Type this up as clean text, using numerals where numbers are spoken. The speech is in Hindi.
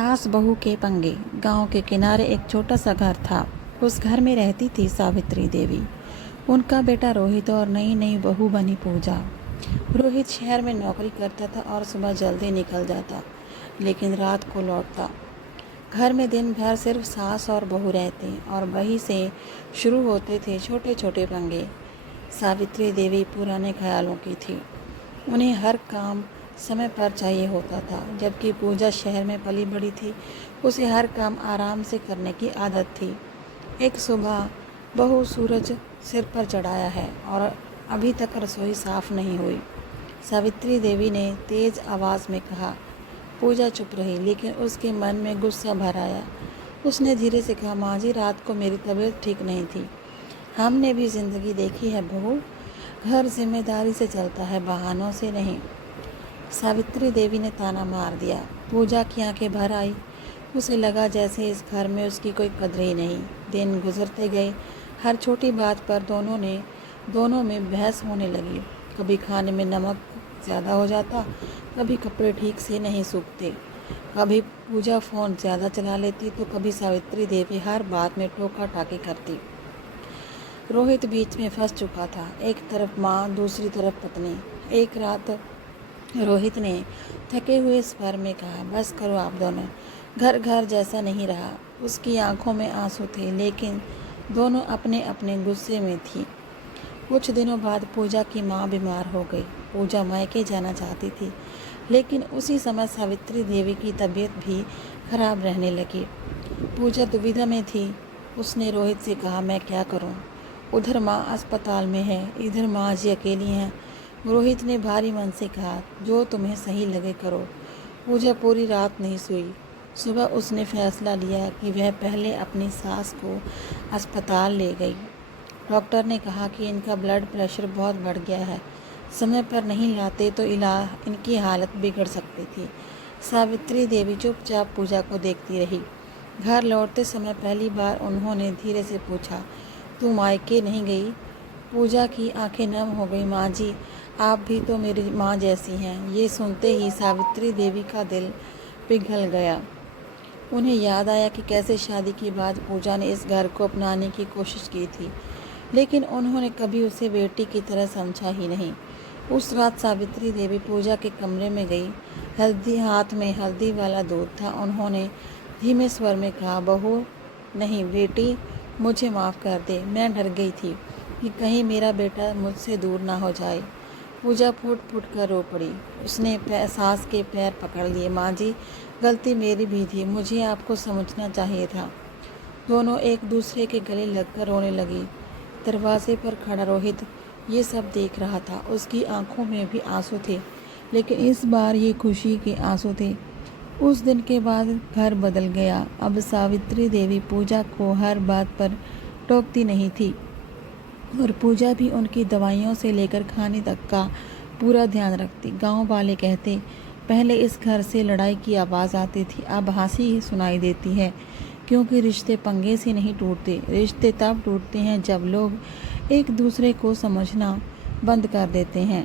सास बहू के पंगे। गांव के किनारे एक छोटा सा घर था। उस घर में रहती थी सावित्री देवी, उनका बेटा रोहित और नई नई बहू बनी पूजा। रोहित शहर में नौकरी करता था और सुबह जल्दी निकल जाता, लेकिन रात को लौटता। घर में दिन भर सिर्फ सास और बहू रहते और वहीं से शुरू होते थे छोटे छोटे पंगे। सावित्री देवी पुराने ख्यालों की थी। उन्हें हर काम समय पर चाहिए होता था, जबकि पूजा शहर में पली बड़ी थी। उसे हर काम आराम से करने की आदत थी। एक सुबह बहू सूरज सिर पर चढ़ाया है और अभी तक रसोई साफ नहीं हुई, सावित्री देवी ने तेज आवाज़ में कहा। पूजा चुप रही, लेकिन उसके मन में गुस्सा भर आया। उसने धीरे से कहा, माँ जी, रात को मेरी तबीयत ठीक नहीं थी। हमने भी ज़िंदगी देखी है बहू, घर जिम्मेदारी से चलता है, बहानों से नहीं। सावित्री देवी ने ताना मार दिया। पूजा की आंखें भर आई। उसे लगा जैसे इस घर में उसकी कोई कदर ही नहीं। दिन गुजरते गए। हर छोटी बात पर दोनों में बहस होने लगी। कभी खाने में नमक ज़्यादा हो जाता, कभी कपड़े ठीक से नहीं सूखते, कभी पूजा फ़ोन ज़्यादा चला लेती, तो कभी सावित्री देवी हर बात में टोका टाकी करती। रोहित बीच में फंस चुका था। एक तरफ माँ, दूसरी तरफ पत्नी। एक रात रोहित ने थके हुए स्वर में कहा, बस करो आप दोनों, घर घर जैसा नहीं रहा। उसकी आंखों में आंसू थे, लेकिन दोनों अपने अपने गुस्से में थी। कुछ दिनों बाद पूजा की माँ बीमार हो गई। पूजा मायके जाना चाहती थी, लेकिन उसी समय सावित्री देवी की तबीयत भी खराब रहने लगी। पूजा दुविधा में थी। उसने रोहित से कहा, मैं क्या करूं? उधर माँ अस्पताल में है, इधर माँ जी अकेली हैं। रोहित ने भारी मन से कहा, जो तुम्हें सही लगे करो। पूजा पूरी रात नहीं सोई। सुबह उसने फैसला लिया कि वह पहले अपनी सास को अस्पताल ले गई। डॉक्टर ने कहा कि इनका ब्लड प्रेशर बहुत बढ़ गया है, समय पर नहीं लाते तो इनकी हालत बिगड़ सकती थी। सावित्री देवी चुपचाप पूजा को देखती रही। घर लौटते समय पहली बार उन्होंने धीरे से पूछा, तू मायके नहीं गई? पूजा की आंखें नम हो गई। माँ जी, आप भी तो मेरी माँ जैसी हैं। ये सुनते ही सावित्री देवी का दिल पिघल गया। उन्हें याद आया कि कैसे शादी के बाद पूजा ने इस घर को अपनाने की कोशिश की थी, लेकिन उन्होंने कभी उसे बेटी की तरह समझा ही नहीं। उस रात सावित्री देवी पूजा के कमरे में गई। हाथ में हल्दी वाला दूध था। उन्होंने धीमे स्वर में कहा, बहू नहीं बेटी, मुझे माफ़ कर दे। मैं डर गई थी कि कहीं मेरा बेटा मुझसे दूर ना हो जाए। पूजा फूट फूट कर रो पड़ी। उसने सास के पैर पकड़ लिए। माँ जी, गलती मेरी भी थी, मुझे आपको समझना चाहिए था। दोनों एक दूसरे के गले लगकर रोने लगी। दरवाजे पर खड़ा रोहित ये सब देख रहा था। उसकी आंखों में भी आंसू थे, लेकिन इस बार ये खुशी के आंसू थे। उस दिन के बाद घर बदल गया। अब सावित्री देवी पूजा को हर बात पर टोकती नहीं थी और पूजा भी उनकी दवाइयों से लेकर खाने तक का पूरा ध्यान रखती। गांव वाले कहते, पहले इस घर से लड़ाई की आवाज़ आती थी, अब हंसी ही सुनाई देती है, क्योंकि रिश्ते पंगे से नहीं टूटते। रिश्ते तब टूटते हैं जब लोग एक दूसरे को समझना बंद कर देते हैं।